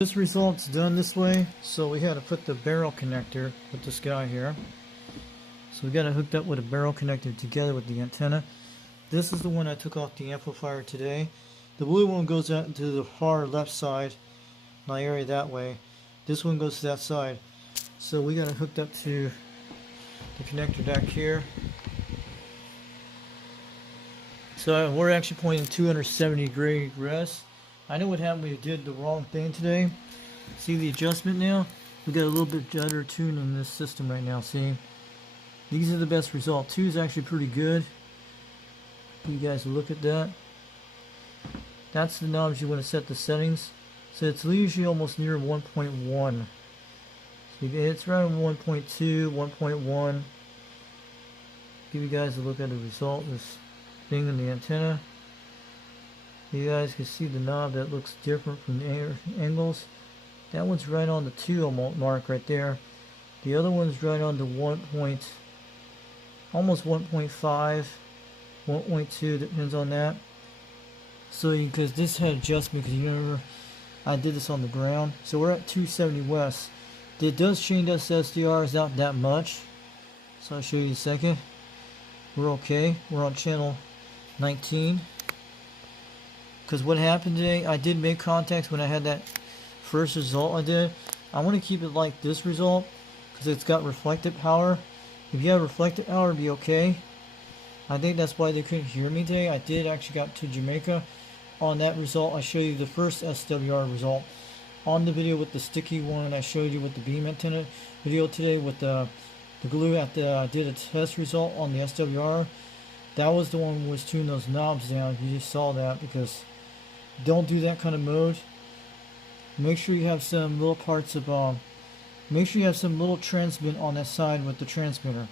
This result's done this way, so we had to put the barrel connector with this guy here. So we got it hooked up with a barrel connector together with the antenna. This is the one I took off the amplifier today. The blue one goes out to the far left side, my area that way. This one goes to that side. So we got it hooked up to the connector back here. So we're actually pointing 270-degree egress. I know what happened. We did the wrong thing today. See the adjustment now? We got a little bit better tune in this system right now. See? These are the best result. 2 is actually pretty good. You guys look at that. That's the knobs you want to set the settings. So it's usually almost near 1.1. So it's around 1.2, 1.1. Give you guys a look at the result. This thing in the antenna. You guys can see the knob that looks different from the angles. That one's right on the 2 mark right there. The other one's right on the almost 1.5, 1.2, depends on that. So because this had adjustment, because you remember I did this on the ground. So we're at 270 west. It does change us SDRs out that much. So I'll show you in a second. We're okay. We're on channel 19. Because what happened today, I did make contacts when I had that first result I did. I want to keep it like this result because it's got reflective power. If you have reflective power, it'd be okay. I think that's why they couldn't hear me today. I did actually got to Jamaica. On that result, I showed you the first SWR result. On the video with the sticky one, I showed you with the beam antenna video today with the glue at the, I did a test result on the SWR. That was the one was tuning those knobs down. You just saw that because don't do that kind of mode. Make sure you have some little parts of make sure you have some little transmit on that side with the transmitter.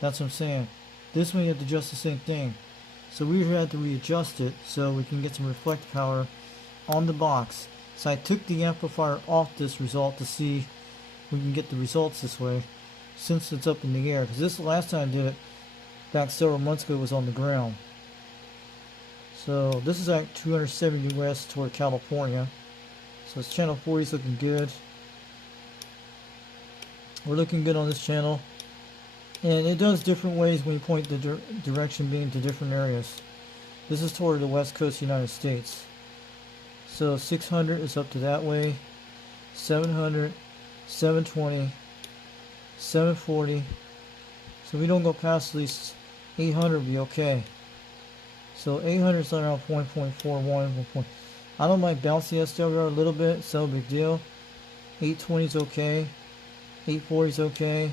That's what I'm saying. This one you have to adjust the same thing. So we had to readjust it so we can get some reflective power on the box. So I took the amplifier off this result to see if we can get the results this way since it's up in the air. Because this last time I did it back several months ago was on the ground. So this is at 270 west toward California. So it's channel 40 is looking good. We're looking good on this channel. And it does different ways when you point the direction beam to different areas. This is toward the west coast of the United States. So 600 is up to that way. 700, 720, 740. So we don't go past at least 800 will be okay. So 800 is around 1.41. I don't mind bouncing SWR a little bit, it's no big deal. 820 is okay. 840 is okay.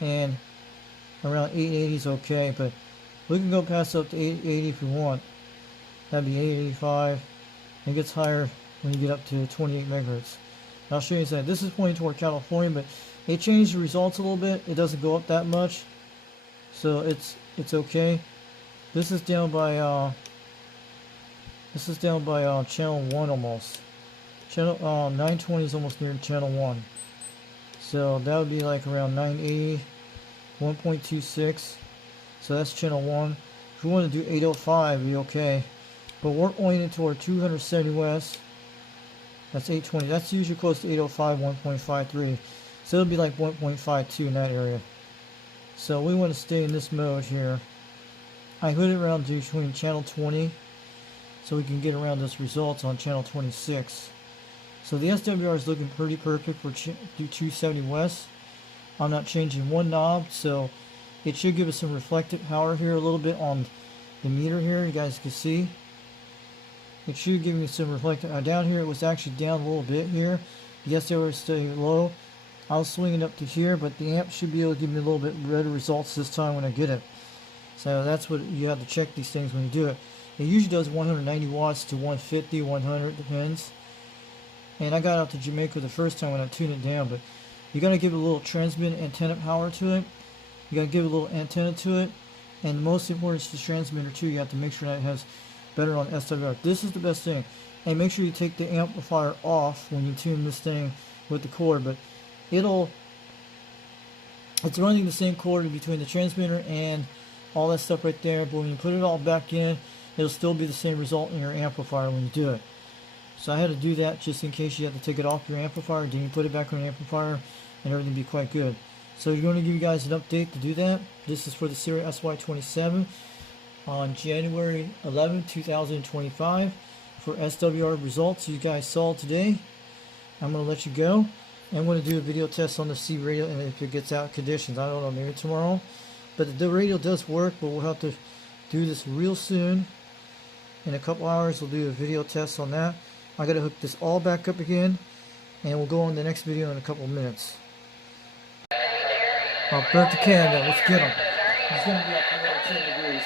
And around 880 is okay, but we can go past up to 880 if you want. That'd be 885. It gets higher when you get up to 28 megahertz. I'll show you that. This is pointing toward California, but it changed the results a little bit. It doesn't go up that much, so it's okay. This is down by channel 1 almost. Channel 920 is almost near channel 1. So that would be like around 980, 1.26. So that's channel 1. If you want to do 805, it'd be okay. But we're pointing toward 270 west. That's 820. That's usually close to 805, 1.53. So it'll be like 1.52 in that area. So we want to stay in this mode here. I put it around between channel 20 so we can get around those results on channel 26. So the SWR is looking pretty perfect for 270 west. I'm not changing one knob, so it should give us some reflective power here a little bit on the meter here. You guys can see it should give me some reflective. Down here it was actually down a little bit here. The SWR is staying low. I was swinging up to here, but the amp should be able to give me a little bit better results this time when I get it. So that's what you have to check these things when you do it. It usually does 190 watts to 150, 100, depends. And I got out to Jamaica the first time when I tuned it down, but you got to give it a little transmit antenna power to it. You got to give it a little antenna to it. And the most important is the transmitter too. You have to make sure that it has better on SWR. This is the best thing. And make sure you take the amplifier off when you tune this thing with the cord, but it's running the same cord between the transmitter and all that stuff right there, but when you put it all back in, it'll still be the same result in your amplifier when you do it. So I had to do that just in case you had to take it off your amplifier, then you put it back on the amplifier, and everything be quite good. So we're going to give you guys an update to do that. This is for the Sirio SY27 on January 11, 2025 for SWR results you guys saw today. I'm going to let you go. I'm going to do a video test on the C radio, and if it gets out conditions, I don't know, maybe tomorrow. But the radio does work, but we'll have to do this real soon. In a couple hours, we'll do a video test on that. I got to hook this all back up again, and we'll go on the next video in a couple minutes. Alberta, Canada, let's get him. He's going to be up to about 10 degrees.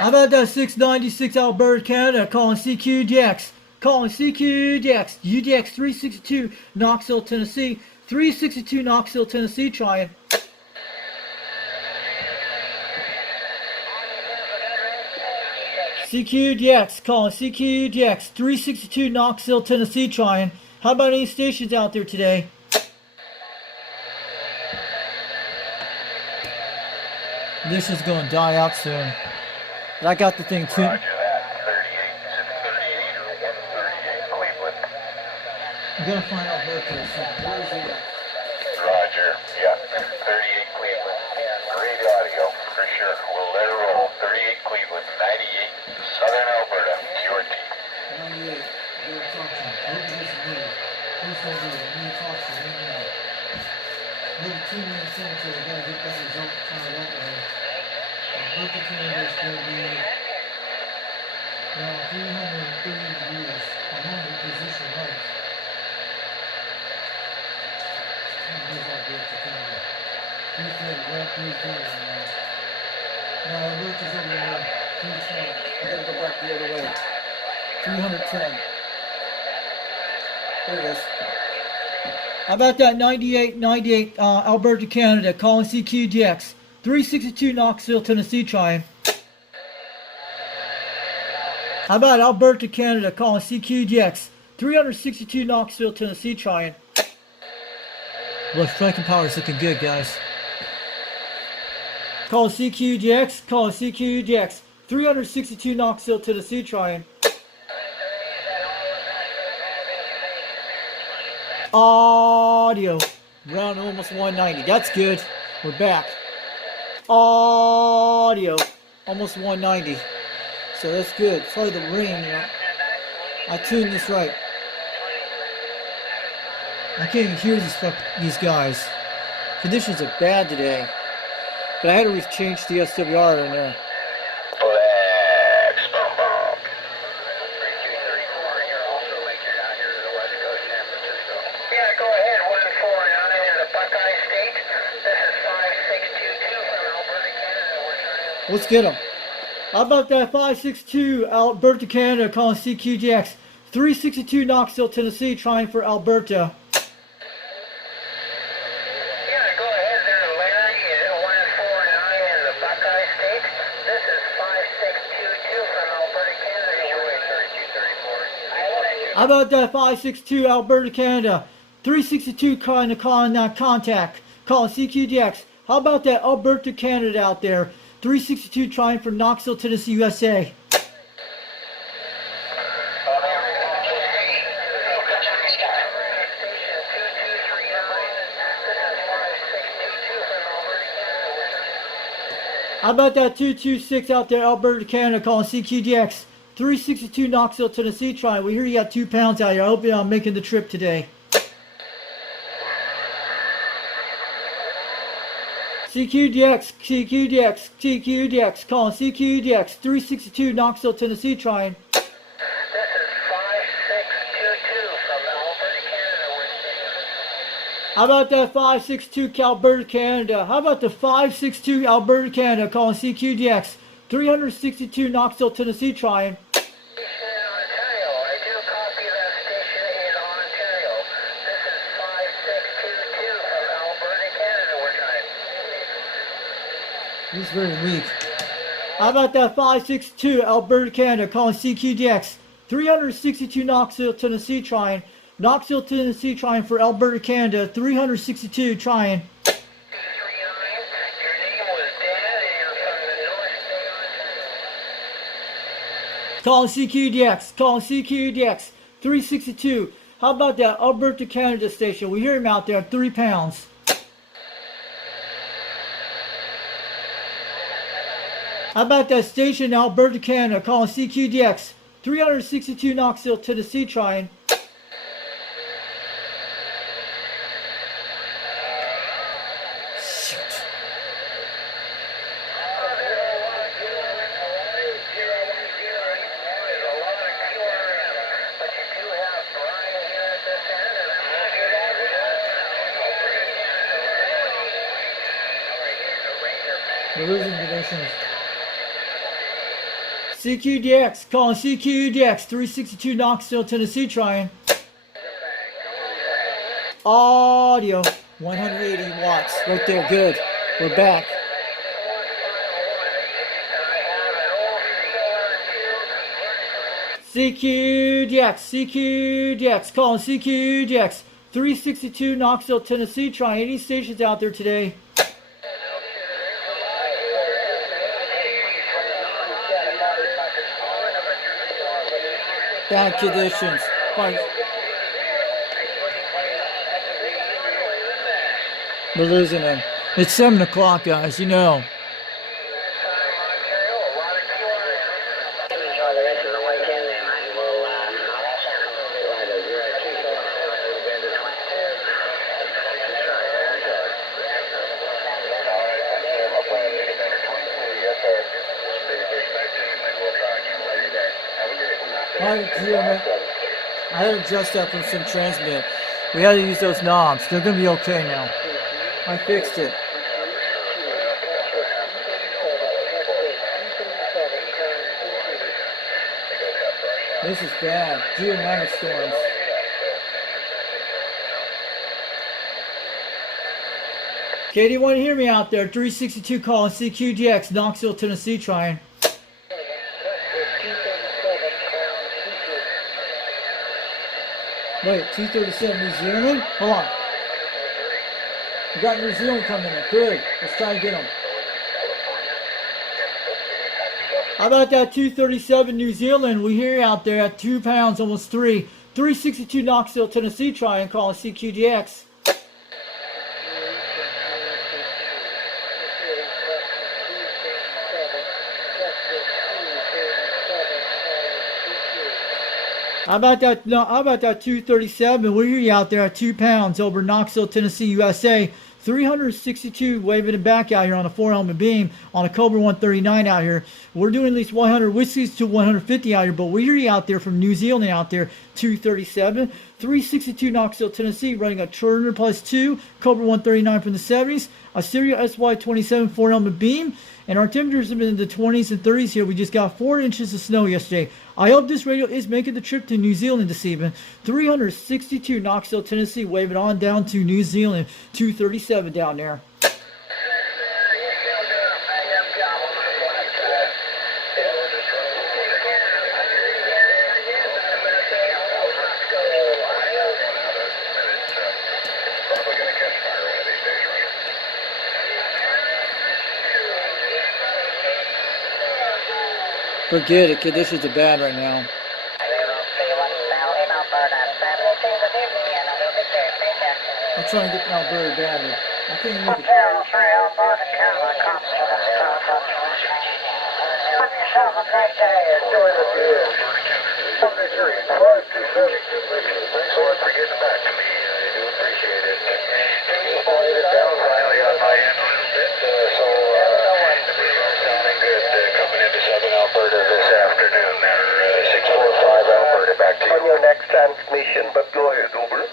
How about that 696 Alberta, Canada, calling CQDX. Calling CQDX. UDX 362, Knoxville, Tennessee. 362 Knoxville, Tennessee, trying. CQDX, calling CQDX 362 Knoxville, Tennessee, trying. How about any stations out there today? This is going to die out soon. But I got the thing tuned. Roger that. 38 or 138 Cleveland. I'm going to find out where to send. Where is he at? Roger. Yeah. 38 Cleveland. Great audio for sure. We'll let it roll. 38 Cleveland. 98 Southern Alberta. QRT. 98. Go talk to him. Look at this video. Please don't do it. I'm going to talk to him right now. Maybe 2 minutes into it. I got to get that result out that way. Look at Canada is going to be around 330 degrees. I'm on the position right. Here's our break to Canada. 330, we're at 330 right now. Now our break is over there, 320. I gotta go back the other way. 310. There it is. How about that 98, Alberta, Canada, calling CQDX. 362 Knoxville, Tennessee, trying. How about Alberta, Canada, calling CQDX. 362 Knoxville, Tennessee, trying. Look, flanking power is looking good, guys. Call CQDX, call CQDX. 362 Knoxville, Tennessee, trying. Audio. Around almost 190. That's good. We're back. Audio. Almost 190. So that's good. It's probably the ring. You know. I tuned this right. I can't even hear these guys. Conditions are bad today. But I had to change the SWR in there. Yeah, go ahead, 149 in the Buckeye State. This is 5622 from Alberta, Canada. We're trying to... Let's get them. How about that 562 Alberta, Canada, calling CQGX. 362 Knoxville, Tennessee, trying for Alberta. Yeah, go ahead there, Larry, 149 in the Buckeye State. This is 5622 from Alberta, Canada. You're 3234. How about that 562 Alberta, Canada? 362 calling that contact. Calling CQDX. How about that Alberta, Canada out there? 362 trying for Knoxville, Tennessee, USA. How about that 226 out there, Alberta, Canada, calling CQDX. 362 Knoxville, Tennessee, trying. We hear you got 2 pounds out here. I hope you're making the trip today. CQDX, calling CQDX, 362 Knoxville, Tennessee, trying. This is 5622 from Alberta, Canada. How about that 562 Alberta, Canada? How about the 562 Alberta, Canada, calling CQDX, 362 Knoxville, Tennessee, trying. He's very weak. How about that 562 Alberta, Canada, calling CQDX, 362 Knoxville, Tennessee, trying. Knoxville, Tennessee, trying for Alberta, Canada. 362, trying. 39, your name was Dan, and from the North State. Calling CQDX. Calling CQDX. 362. How about that Alberta, Canada station? We hear him out there at 3 pounds. How about that station in Alberta, Canada? Calling CQDX. 362 Knoxville, Tennessee, trying. Shoot. We're losing conditions. CQDX, calling CQDX, 362 Knoxville, Tennessee, trying. Audio, 180 watts, right there, good. We're back. CQDX, calling CQDX, 362 Knoxville, Tennessee, trying. Any stations out there today? Bad conditions. Fine. We're losing him. It's 7 o'clock, guys, you know. I had to adjust that from some transmit. We had to use those knobs. They're going to be okay now. I fixed it. This is bad. Geomagnetic storms. Okay, do you want to hear me out there? 362 calling CQGX, Knoxville, Tennessee, trying. Wait, 237 New Zealand? Hold on. We got New Zealand coming in. Good. Let's try and get them. How about that 237 New Zealand? We hear you out there at 2 pounds, almost 3. 362 Knoxville, Tennessee, trying, calling CQGX. How about that? No, how about that 237? We hear you out there at 2 pounds over Knoxville, Tennessee, USA. 362 waving it back out here on a 4-element beam on a Cobra 139 out here. We're doing at least 100 whiskeys to 150 out here, but we hear you out there from New Zealand out there. 237, 362 Knoxville, Tennessee, running a Turner +2 Cobra 139 from the 70s, a Sirio SY27 4-element beam, and our temperatures have been in the 20s and 30s here. We just got 4 inches of snow yesterday. I hope this radio is making the trip to New Zealand this evening. 362 Knoxville, Tennessee, waving on down to New Zealand. 237 down there. Forget it, conditions are bad right now. I'm trying to get Alberta battery. I can't even make it. On your next transmission, but go ahead, over.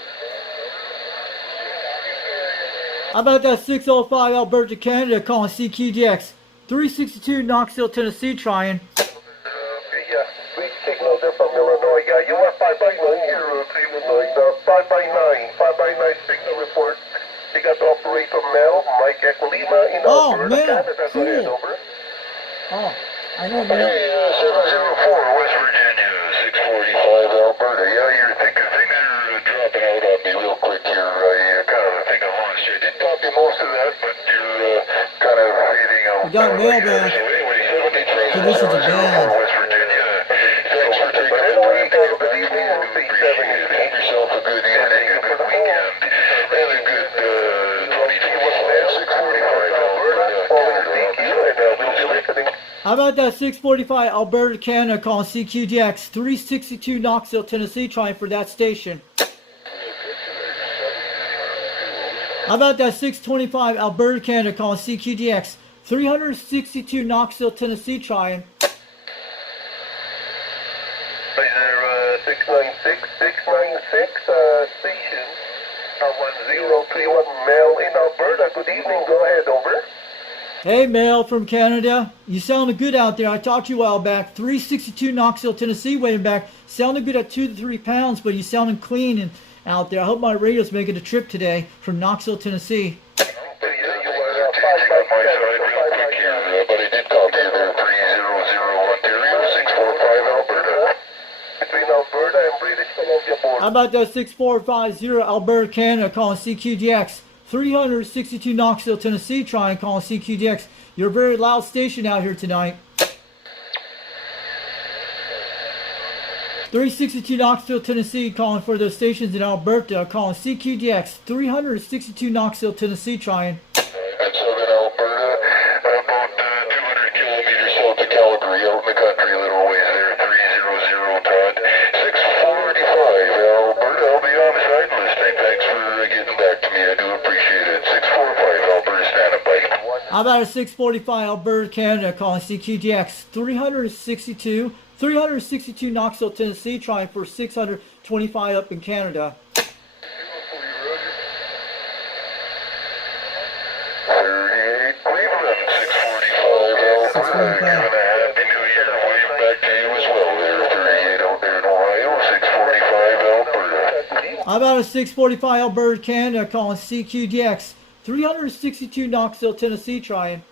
How about that 605 Alberta, Canada, calling CQGX. 362 Knoxville, Tennessee, trying. Yeah, please signal there from Illinois. Yeah, you are 5 by 9 here, Illinois. 5 by 9, 5 by 9 signal report. You got the operator Mel, Mike Equilima in Alberta, Mel. Canada. Go Cool. ahead, over. Oh, I know, Hey, man. 704, West Virginia, 645 Alberta. Yeah, you're thinking thing there, got mail back. Conditions are bad. West Virginia. Thanks for taking the time to get back to me. I do appreciate it. Have yourself a good evening, a good weekend, and a good 2024. 645 Alberta. How about that 645 Alberta, Canada, calling CQDX 362 Knoxville, Tennessee, trying for that station. How about that 625 Alberta, Canada, calling CQDX 362 Knoxville, Tennessee, trying. Laser 696 station 1031 Mel in Alberta. Good evening. Go ahead. Over. Hey, Mel from Canada. You sounded good out there. I talked to you a while back. 362 Knoxville, Tennessee, waiting back. Sounded good at 2 to 3 pounds, but you sounded clean and out there. I hope my radio's making a trip today from Knoxville, Tennessee. Yeah, you are changing on my side real quick here, but I did copy you there. 300 Ontario, 645 Alberta. Between Alberta and British Columbia border. How about that 6450 Alberta, Canada, calling CQDX 362 Knoxville, Tennessee, trying calling CQDX. You're a very loud station out here tonight. 362 Knoxville, Tennessee, calling for those stations in Alberta, calling CQDX 362 Knoxville, Tennessee, trying. At Southern Alberta, about 200 kilometers south of Calgary, out in the country a little ways there. 300 Todd. 645 Alberta. I'll be on the side listening. Thanks for getting back to me. I do appreciate it. 645 Alberta, standing by. How about a 645 Alberta, Canada, calling CQDX 362 Knoxville, Tennessee, trying for 625 up in Canada. 38 Cleveland, 645 Alberta. Giving a happy new year wave back to you as well there. 38 out there in Ohio, 645 Alberta. How about a 645 Alberta, Canada, calling CQDX 362 Knoxville, Tennessee, trying.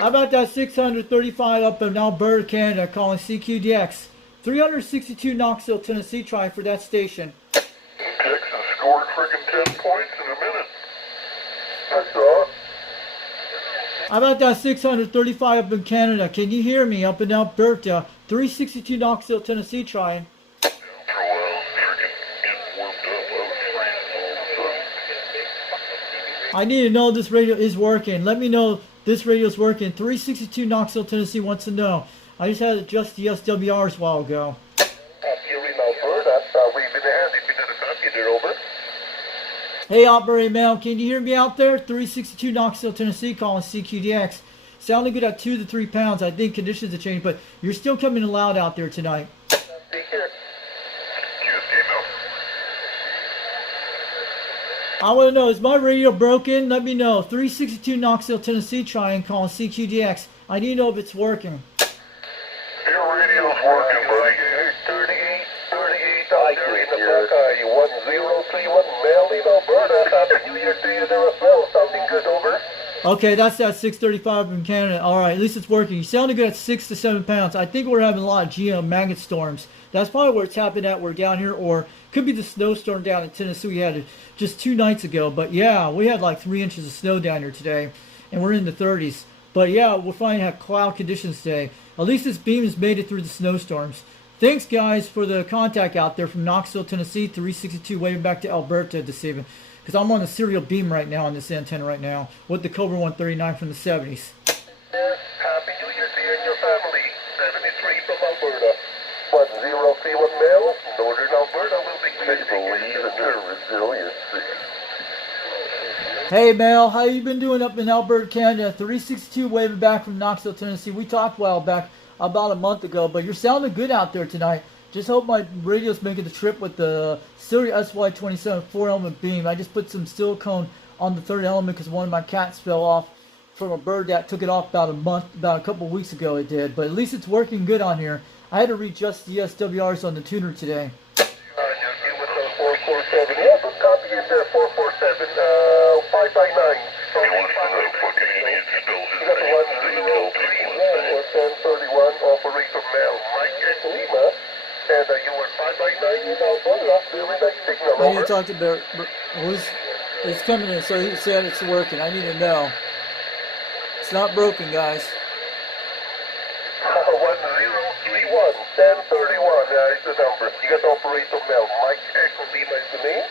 How about that 635 up in Alberta, Canada, calling CQDX 362 Knoxville, Tennessee, trying for that station. Texas scored friggin' 10 points in a minute. That's all. How about that 635 up in Canada? Can you hear me up in Alberta? 362 Knoxville, Tennessee, trying. For a while, friggin' getting warmed up. I was freezing all of a sudden. I need to know this radio is working. Let me know this radio's working. 362 Knoxville, Tennessee wants to know. I just had to adjust the SWRs a while ago. Here in Alberta, we've been ahead. If you did a copy there, over. Hey, Operator Mel, can you hear me out there? 362 Knoxville, Tennessee, calling CQDX. Sounding good at 2 to 3 pounds. I think conditions have changed, but you're still coming in loud out there tonight. Take care. I want to know, is my radio broken? Let me know. 362 Knoxville, Tennessee, trying calling CQDX. I need to know if it's working. Your radio's working, buddy. 38 out there in the Buckeye. 1031 Mel in Alberta. Happy New Year to you there as well. Sounding good, over. Okay, that's that 635 in Canada. All right, at least it's working. You sounded good at 6 to 7 pounds. I think we're having a lot of geomagnet storms. That's probably where it's happened at. We're down here, or could be the snowstorm down in Tennessee we had just 2 nights ago. But yeah, we had like 3 inches of snow down here today, and we're in the 30s. But yeah, we're finally have cloud conditions today. At least this beam has made it through the snowstorms. Thanks, guys, for the contact out there from Knoxville, Tennessee, 362, waving back to Alberta this evening. Because I'm on the serial beam right now on this antenna right now with the Cobra 139 from the 70s. Happy New Year to you and your family. 73 from Alberta. 1031 Mel, Northern Alberta will be good. Believe in their resiliency. Hey, Mel, how you been doing up in Alberta, Canada? 362 waving back from Knoxville, Tennessee. We talked a while back, about a month ago, but you're sounding good out there tonight. Just hope my radio's making the trip with the sirio SY27-4 element beam. I just put some silicone on the third element because one of my cats fell off from a bird that took it off about a couple weeks ago it did. But at least it's working good on here. I had to readjust the SWRs on the tuner today. You with the 447. Yeah, but copy it there, 447, 5x9. You got the 1031 or 1031 operator Mel, Mike Lima. And you were 5x9 in Alberta. Very nice signal, I need over. to talk to Bear. It's coming in, so he said it's working. I need to know. It's not broken, guys. 1031, 1031, is the number. You got the operator Mel. Mike Echo Lima is the name.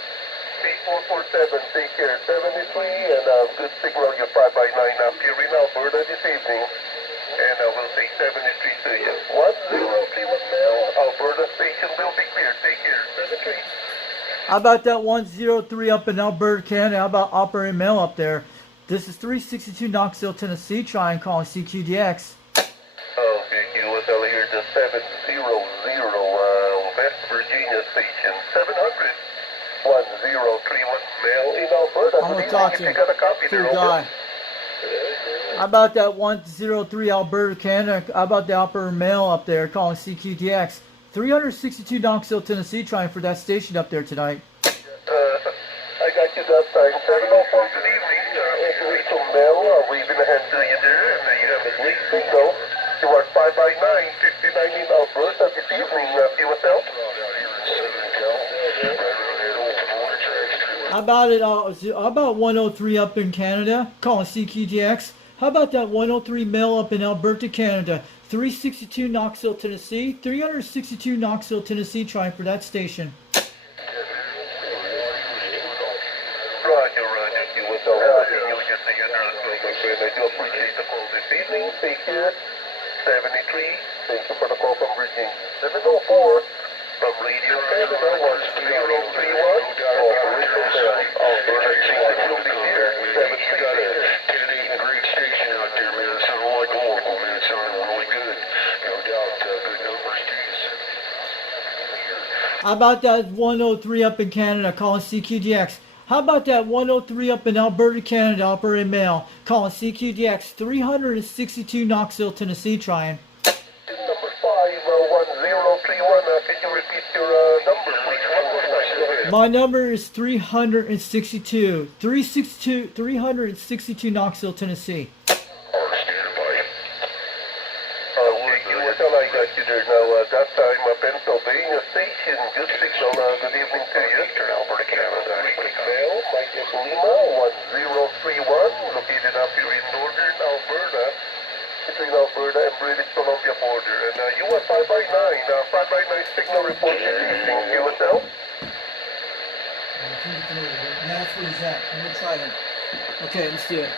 8447, take care. 73, and good signal, your 5x9 up here in Alberta this evening. And we'll say 73 to you. 1031 Mel, Alberta station will be clear. Take care. 73. How about that 103 up in Alberta, Canada? How about operating mail up there? This is 362 Knoxville, Tennessee. Try and call CQDX. Okay, QSL here, the 700 West Virginia station, 700 1031 Mail in Alberta. I'm gonna Good talk evening, to if you got a him. copy Cool there, guy. over. How about that 103 Alberta, Canada? How about the operating mail up there calling CQDX? 362 Knoxville, Tennessee. Trying for that station up there tonight. I got you that time. 704, good evening. Operator Mel, waving a hand to you there, and you have a great signal. You are 5x9, 59 in Alberta this evening, QSL. How about it? How about 103 up in Canada calling CQDX? How about that 103 mail up in Alberta, Canada? 362 Knoxville, Tennessee. 362 Knoxville, Tennessee. Trying for that station. Roger, QSL. Happy New Year to you, my friend. I do appreciate the call this evening. Take care. 73. Thank you for the call from Virginia. 704 from Radio Canada 1031. Alberta station will be here. 73. Great station out there, man. It sounded like Oracle, man. It sounded really good. No doubt, good numbers to you. How about that 103 up in Canada calling CQDX? How about that 103 up in Alberta, Canada, operating mail calling CQDX? 362 Knoxville, Tennessee. Trying. Number 51031. Can you repeat your number, please? One more time. Go ahead. My number is 362. 362 Knoxville, Tennessee. QSL, I got you there now. That time, Pennsylvania station. Good signal. Good evening to you. Eastern Alberta, Canada. Mail, Mike Lima, 1031. Located up here in northern Alberta. Between Alberta and British Columbia border. And you are 5x9. 5x9 signal report this evening. QSL. That's where he's at. I'm gonna try him. Okay, let's do it.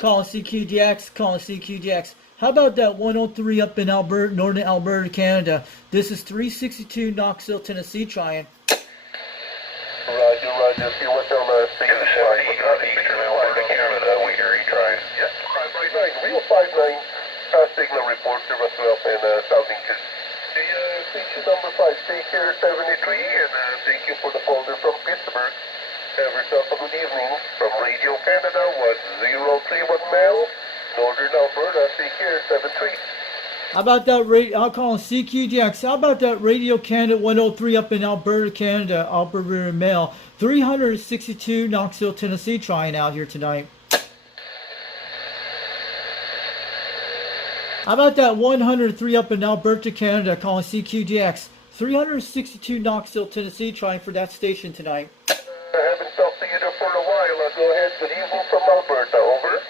Calling CQDX, calling CQDX. How about that 103 up in Alberta, northern Alberta, Canada? This is 362 Knoxville, Tennessee. Trying. Roger. QSL station 5. Eastern Alberta, Canada. We hear you trying. Yes, 5x9. Real 5-9 signal report to us up in Southington. Station number 5, take care, 73, and thank you for the folder from Pittsburgh. Have yourself a good evening from Radio Canada 1031 Mail, Northern Alberta. Take care, 73. How about that radio? I'll call CQDX. How about that Radio Canada 103 up in Alberta, Canada, Alberta Mail, 362 Knoxville, Tennessee. Trying out here tonight. How about that 103 up in Alberta, Canada, calling CQDX, 362 Knoxville, Tennessee. Trying for that station tonight. I haven't talked to you there for a while. Go ahead. Good evening from Alberta. Over.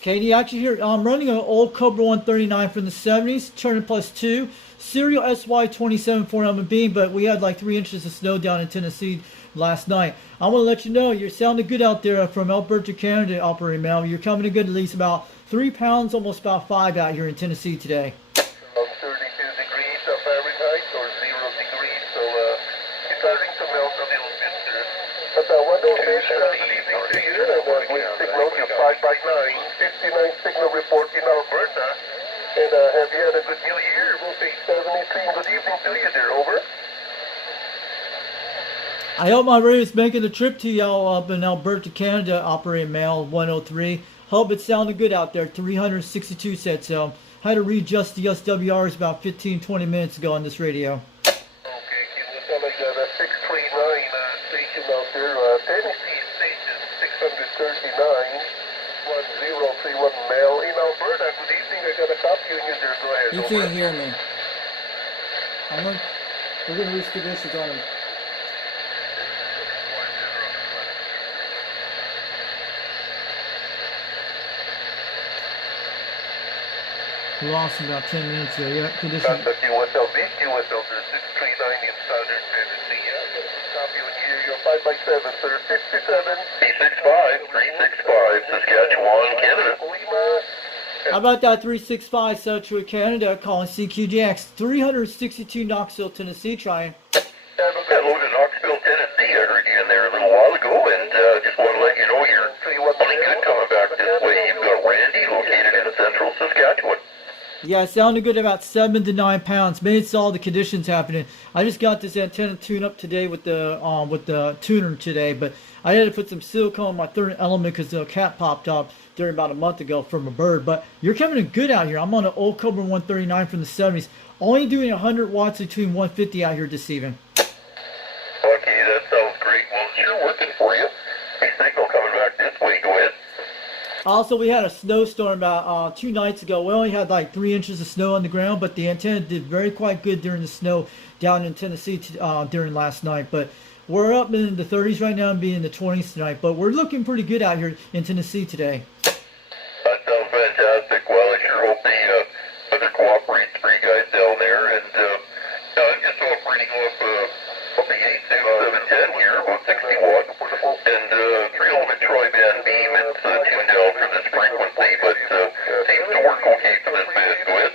Katie, actually here, I'm running an old Cobra 139 from the 70s, turning +2, serial SY27-4 on a beam, but we had like 3 inches of snow down in Tennessee last night. I want to let you know you're sounding good out there from Alberta, Canada, operating mail. You're coming in good, at least about 3 pounds, almost about 5 out here in Tennessee today. 32 degrees of Fahrenheit or 0 degrees, so it's starting to melt a little bit there. But what do you think? Good evening to you, and we signal your 5x9, 59 signal report in Alberta. And have you had a good new year? We'll say 73. Good evening to you there, over. I hope my radio's making the trip to y'all up in Alberta, Canada, operating mail 103. Hope it's sounding good out there. 362 said so. Had to readjust the SWRs about 15-20 minutes ago on this radio. Okay, it sounds like a 639 station out there. Tennessee station 639 1031 Mail in Alberta. Good evening. I got a copy of you there. Go ahead. You over. can't hear me. We're gonna reach conditions on him. We lost him about 10 minutes ago. Yeah, condition. Contact USL Beach, USL 639 in southern Tennessee. Copy on your 5x7, sir. 67. 365, Saskatchewan, Canada. How about that 365 Saskatchewan Canada calling CQDX 362 Knoxville, Tennessee trying. Hello to Knoxville, Tennessee. I heard you in there a little while ago, and just want to let you know you're only good coming back this way. You've got Randy located in central Saskatchewan. Yeah, it sounded good about 7 to 9 pounds. Maybe it's all the conditions happening. I just got this antenna tuned up today with the tuner today, but I had to put some silicone on my third element because the cap popped up during about a month ago from a bird. But you're coming in good out here. I'm on an old Cobra 139 from the 70s, only doing 100 watts between 150 out here this evening. Okay, that sounds great. Well, it's sure working for you. Hey, signal coming back this way. Go ahead. Also, we had a snowstorm about 2 nights ago. We only had like 3 inches of snow on the ground, but the antenna did quite good during the snow down in Tennessee during last night. But we're up in the 30s right now and being in the 20s tonight. But we're looking pretty good out here in Tennessee today. That sounds fantastic. Well, I sure hope the weather cooperates for you guys down there. And I'm just operating off the 86710 here, about 60 watts, and 3-element tri-band beam. It's tuned down for this frequency, but seems to work okay for this band. Go ahead.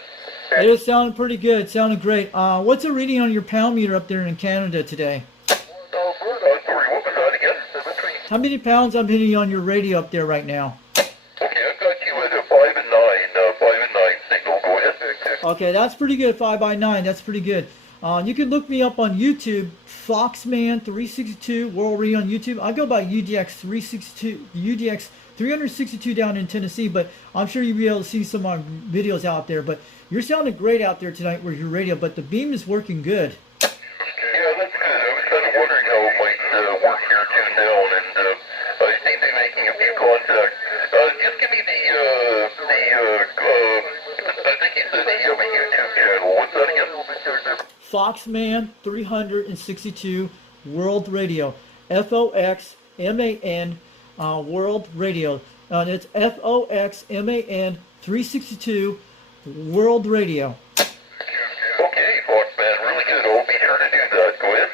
It is sounding pretty good. It sounded great. What's the reading on your pound meter up there in Canada today? Sorry, what was that again? How many pounds I'm hitting on your radio up there right now? Okay, I've got you at a 5 and 9 signal. Go ahead. Okay, that's pretty good. 5x9. That's pretty good. You can look me up on YouTube, Foxman362 World Radio on YouTube. I go by UDX 362 down in Tennessee, but I'm sure you'll be able to see some of my videos out there. But you're sounding great out there tonight with your radio, but the beam is working good. Yeah, that's good. I was kind of wondering how it might work here tuned down, and I seem to be making a few contacts. Just give me I think you said you have a YouTube channel. What's that again? Foxman362 World Radio. FOXMAN World Radio. And it's FOXMAN 362 World Radio. Okay, Foxman, really good. I'll be sure to do that. Go ahead.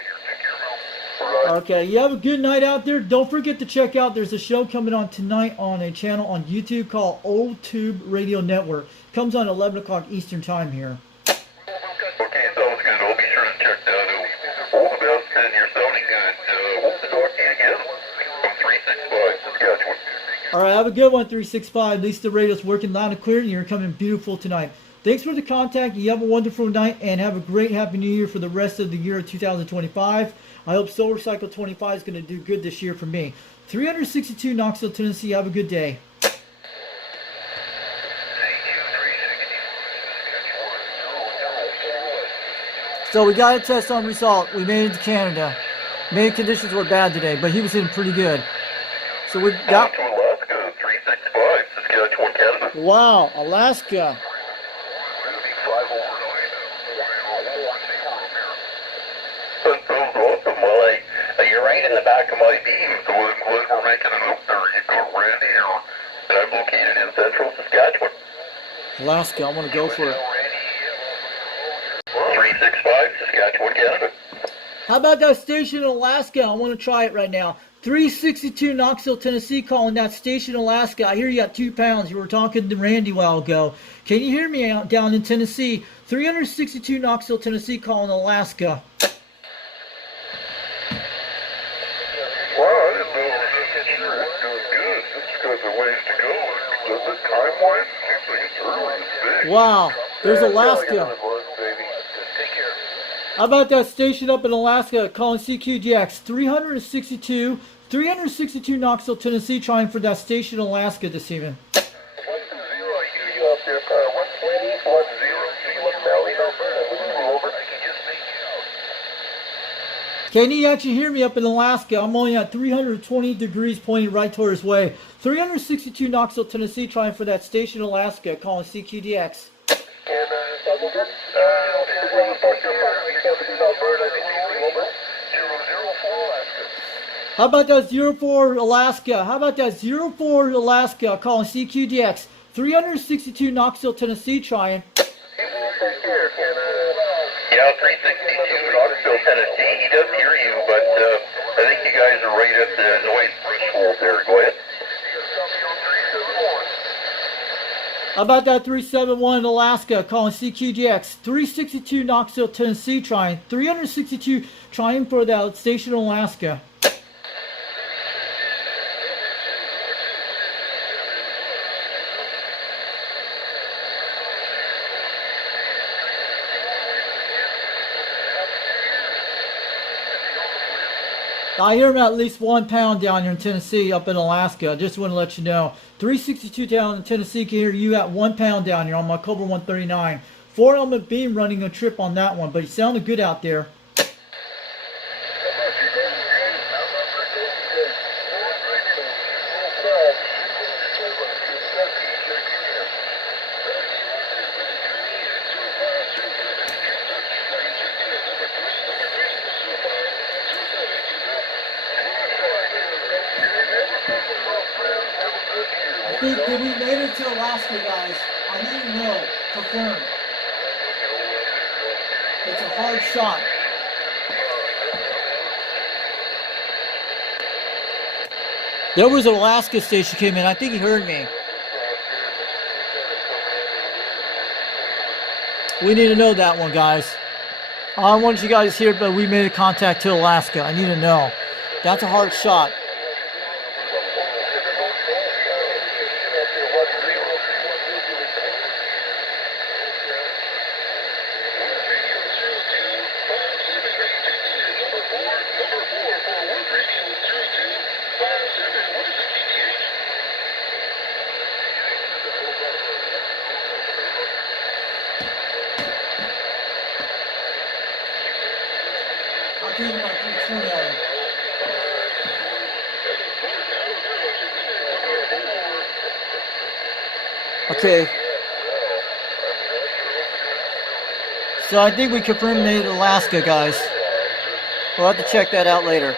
Okay, you have a good night out there. Don't forget to check out, there's a show coming on tonight on a channel on YouTube called Old Tube Radio Network. Comes on 11 o'clock Eastern Time here. Okay, sounds good. I'll be sure to check that out. All the best, and you're sounding good. Hope to talk to you again from 365 Saskatchewan. All right, have a good one, 365. At least the radio's working loud and clear, and you're coming beautiful tonight. Thanks for the contact. You have a wonderful night, and have a great Happy New Year for the rest of the year of 2025. I hope Solar Cycle 25 is going to do good this year for me. 362 Knoxville, Tennessee. Have a good day. So we got a test on result. We made it to Canada. Maybe conditions were bad today, but he was hitting pretty good. So we got... To Alaska, 365 Saskatchewan, Canada. Wow, Alaska. That sounds awesome. Well, you're right in the back of my beam, so I'm glad we're making it up there. You've got Randy here, and I'm located in central Saskatchewan. Alaska, I want to go for it. 365 Saskatchewan, Canada. How about that station in Alaska? I want to try it right now. 362 Knoxville, Tennessee, calling that station Alaska. I hear you got 2 pounds. You were talking to Randy a while ago. Can you hear me out down in Tennessee? 362 Knoxville, Tennessee, calling Alaska. Wow, I didn't know it was doing good. It's got the ways to go. Does it time-wise? Seems like it's early and big. Wow, there's Alaska. How about that station up in Alaska calling CQGX 362 Knoxville, Tennessee, trying for that station in Alaska this evening. Can you actually hear me up in Alaska? I'm only at 320 degrees pointing right toward his way. 362 Knoxville, Tennessee, trying for that station in Alaska, calling CQDX. How about that 04 Alaska? How about that 04 Alaska calling CQDX 362 Knoxville, Tennessee, trying. Yeah, 362 Knoxville, Tennessee. He does hear you, but I think you guys are right at the noise threshold there. Go ahead. How about that 371 in Alaska, calling CQGX. 362 Knoxville, Tennessee, trying. 362 trying for that station in Alaska. I hear him at least 1 pound down here in Tennessee, up in Alaska. Just want to let you know. 362 down in Tennessee can hear you at 1 pound down here on my Cobra 139. 4-element beam running a trip on that one, but he sounded good out there. Did we made it to Alaska, guys? I need to know. Confirm. It's a hard shot. There was an Alaska station came in. I think he heard me. We need to know that one, guys. I want you guys here, but we made a contact to Alaska. I need to know. That's a hard shot. I'll give him my 320 at him. Okay. So I think we confirmed made Alaska, guys. We'll have to check that out later.